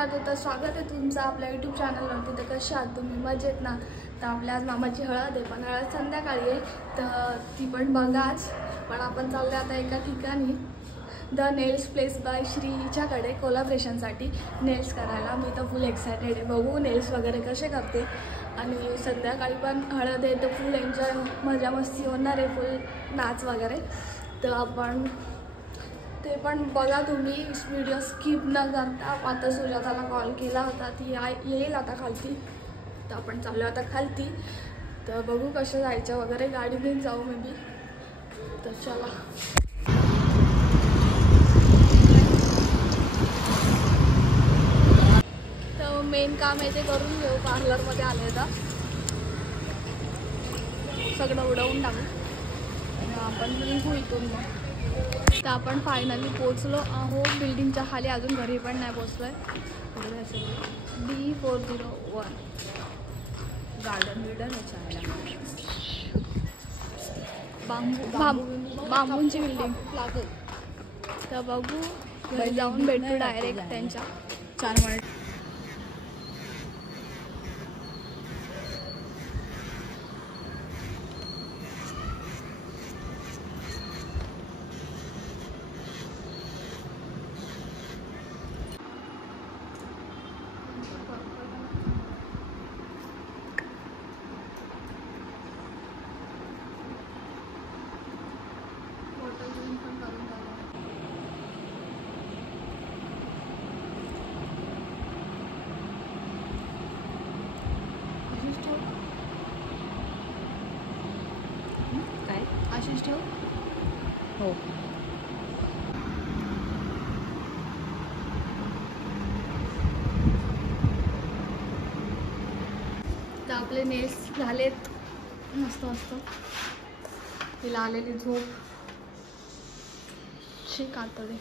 नमस्कार, तर स्वागत आहे तुमचं आपल्या यूट्यूब चॅनलवरती. तर कशा आहात तुम्ही? मजेत ना? तर आपल्या आज मामाची हळद आहे, पण हळद संध्याकाळी आहे, तर ती पण बघाच. पण आपण चाललो आता एका ठिकाणी, the nails place by Shri हिच्याकडे कोलॅबरेशनसाठी नेल्स करायला. मी तर फुल एक्सायटेड आहे, बघू नेल्स वगैरे कसे करते. आणि संध्याकाळी पण हळद आहे, तर फुल एन्जॉय, मजा मस्ती होणार आहे, फुल नाच वगैरे. तर आपण ते पण बघा तुम्ही, व्हिडिओ स्किप न करता. आता सुजाताला कॉल केला होता, ती येईल आता खालती, तर आपण चाललो आता खालती. तर बघू कसं जायचं वगैरे, गाडीने जाऊ मे बी. तर चला. तर मेन काम आहे ते करून घेऊ. पार्लरमध्ये आले तर सगळं उडवून टाकू आणि आपण निघू इथून. मग तर आपण फायनली पोचलो आहोत बिल्डिंगच्या खाली, अजून घरी पण नाही पोचलो आहे. D401 गार्डन बांबूंची बिल्डिंग लागू. तर बघू, घरी जाऊन भेटू डायरेक्ट त्यांच्या 4 मिनिट. आशिष ठेव. हो. तर आपले नेल्स झालेत मस्त मस्त. तिला आलेली झोप शिक आतडे.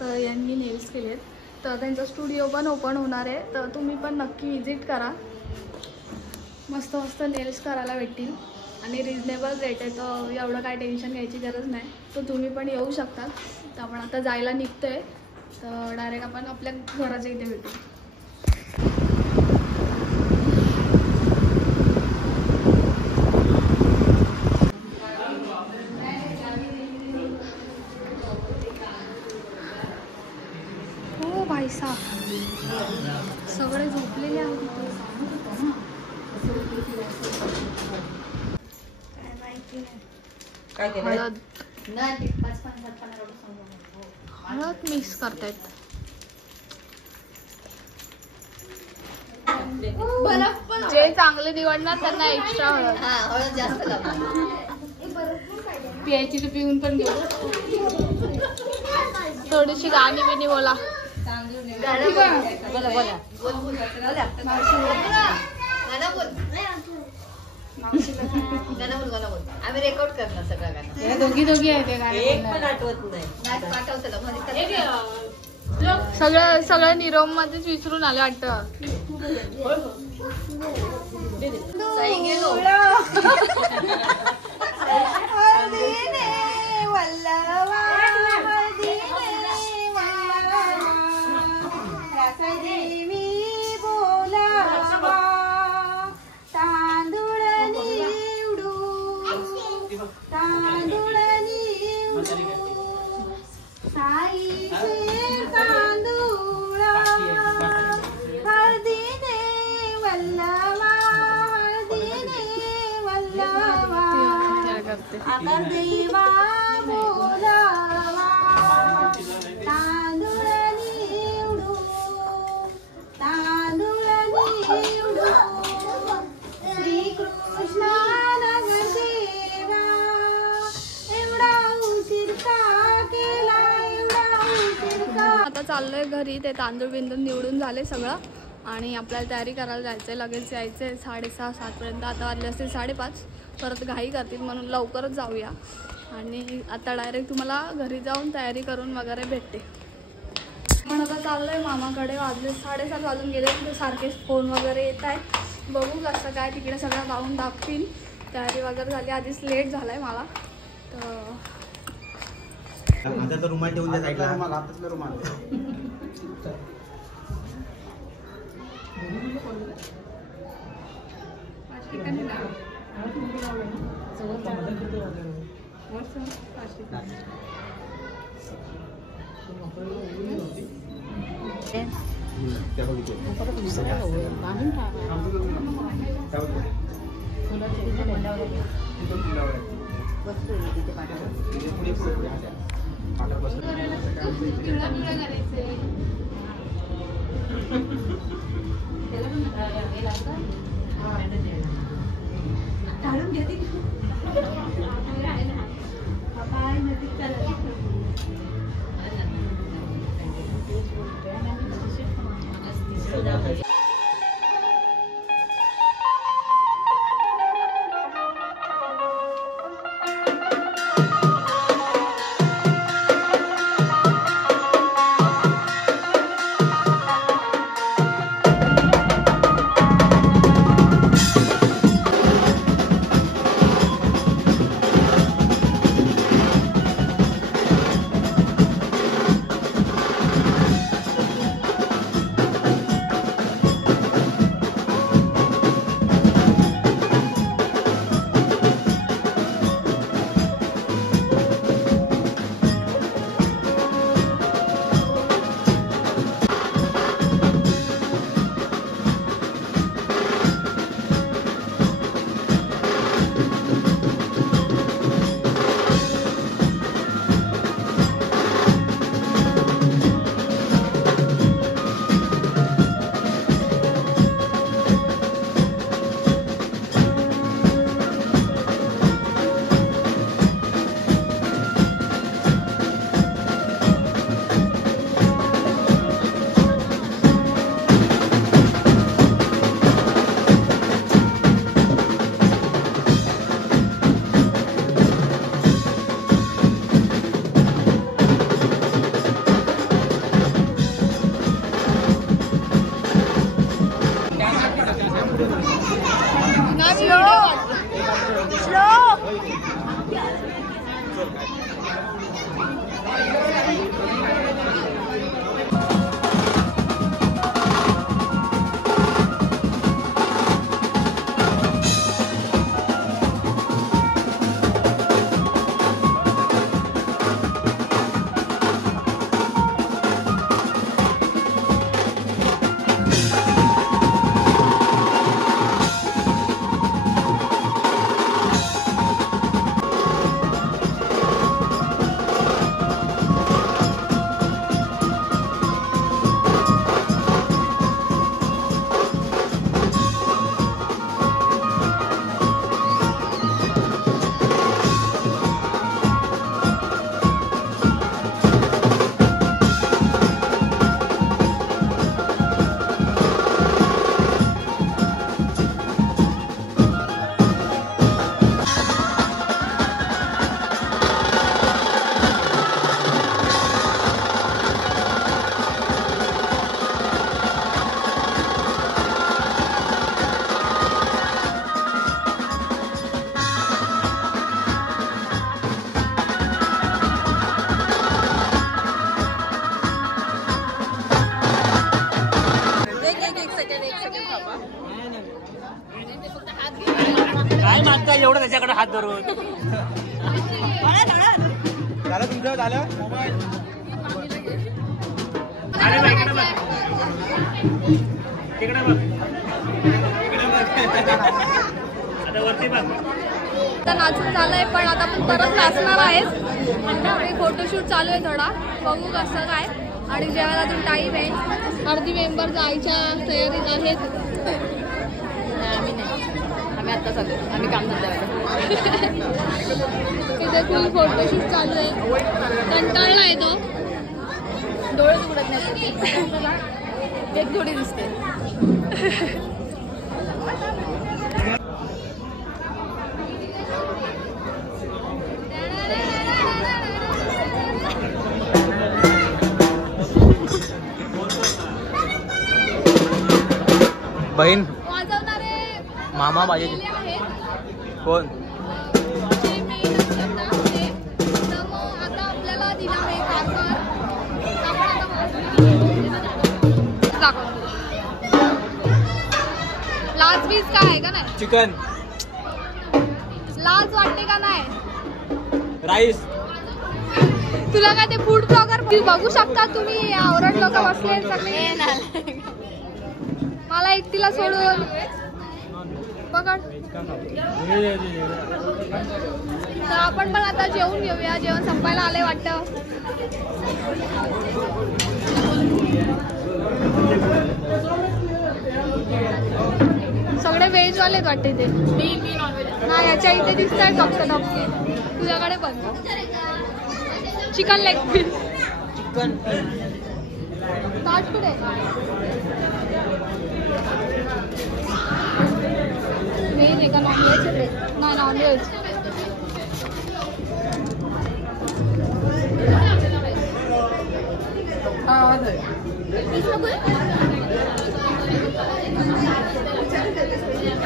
तर यांनी नेल्स केलेत, तर त्यांचा स्टुडिओ पण ओपन होणार आहे, तर तुम्ही पण नक्की विजिट करा. मस्त मस्त नेल्स करायला भेटतील आणि रिजनेबल रेट आहे, तर एवढं काय टेन्शन घ्यायची गरज नाही. तर तुम्ही पण येऊ शकता. तर आपण आता जायला निघतो आहे, तर डायरेक्ट आपण आपल्या घराच्या इथे भेटू. हो भाई साहब, सगळे झोपलेले आहेत तिथे. हळद हळद मिक्स करतायत. जे चांगले निवडणार त्यांना एक्स्ट्रा हळद जास्त प्यायची, तर पिऊन पण घेऊ. थोडीशी गाणी बिणी बोला. आम्ही रेकॉर्ड करणार सगळं गाणं. दोघी आहे ते गाणं, एक पण आठवत नाही. सगळं निरोम मध्येच विसरून आले वाटतं. देवा बोलावा तांदूळ निवडू श्रीकृष्णा नग सेवा. एवढा उशीर का केला, एवढा उशीर का. आता चाललोय घरी. ते तांदूळ बिंदूळ निवडून झाले सगळं आणि आपल्याला तयारी करायला जायचंय. लगेच यायचंय 6:30-7 पर्यंत. आता वाजले असतील 5:30. परत घाई करतील म्हणून लवकरच जाऊया. आणि आता डायरेक्ट तुम्हाला घरी जाऊन तयारी करून वगैरे भेटते. पण आता चाललोय मामाकडे. वाजले 7:30 वाजून गेले, तिथे सारखेच फोन वगैरे येत आहेत. बघू कसं काय, तिकडे सगळं पाहून दाखतील. तयारी वगैरे झाली, आधीच लेट झालाय मला. तर हाताचा रुमाल ठेवून द्या साईडला. हातातला रुमाल. काय मागता एवढं त्याच्याकडे हात धरून. झालं तुमचं झालं. तिकडे बघ आता वरती बघ. आता नाचून झालंय पण आता आपण परत नाचणार आहेच. फोटोशूट चालू आहे थोडा, बघू कसं काय. आणि जेव्हा अजून टाईम आहे, अर्धी मेंबर जायच्या तयारीत आहेत. आम्ही नाही, आम्ही आता चालू, आम्ही काम तिथे फुल फोटोशूट चालू आहे. कंटाळला आहे तो, डोळे उघडत नाही. एक थोडी दिसते. बहीण वाजवणारे मामा पाहिजे. कोण? तर मग आता आपल्याला दिला आहे बीज काय आहे का नाही? चिकन, लाज वाटते का नाही? राईस. तुला काय ते फूड ब्लॉगर बघू शकता तुम्ही, आवरत लोक बसले सगळे. मला एकटीला सोडून पकड. तर आपण पण आता जेवून घेऊया, जेवण संपायला आले वाटतं. सगळे व्हेज वालेच वाटते ते. नाही याच्या इथे दिसत आहे फक्त डॉक्टर. तुझ्याकडे पण चिकन लेग पीस. चिकन ताट कुठे? व्हेज आहे का नॉनव्हेज? नाही नॉनव्हेज.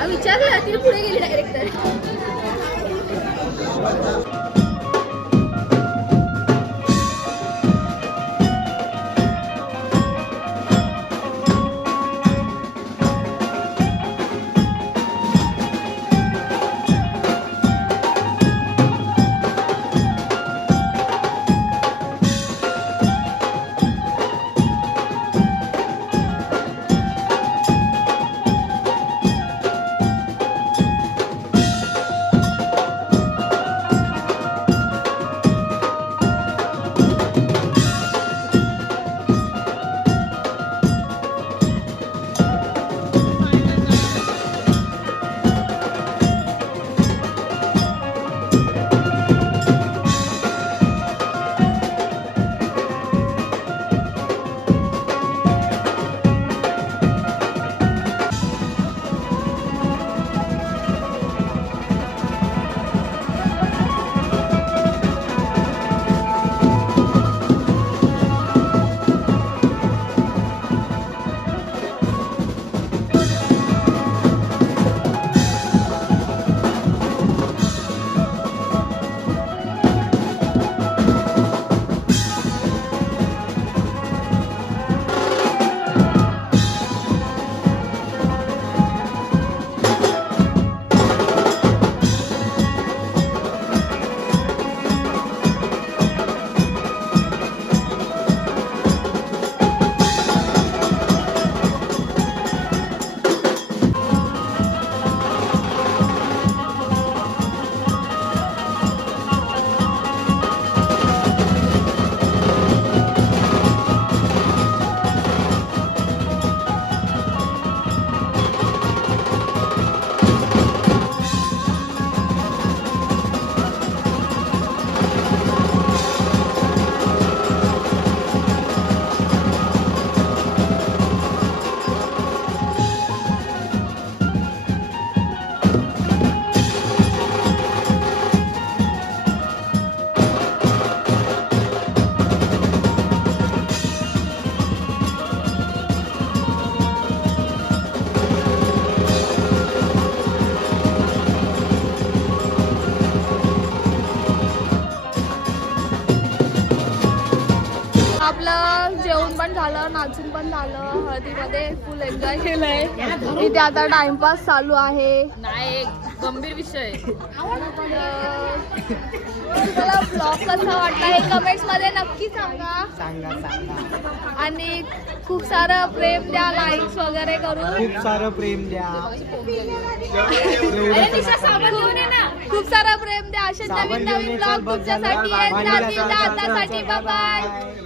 विचार ती पुढे गेली डायरेक्टर. आपलं जेवण पण झालं, नाचून पण झालं, हळदीमध्ये फुल एन्जॉय केलंय. इथे आता टाइमपास चालू आहे. नाही गंभीर विषय. तुम्हाला ब्लॉग कसा वाटला हे कमेंट्स मध्ये नक्की सांगा. आणि खूप सारं प्रेम द्या, लाईक्स वगैरे करून खूप सारं प्रेम द्या. खूप सारं प्रेम द्या. असे नवीन नवीन ब्लॉग तुमच्यासाठी येत राहतील. आतासाठी बाय बाय.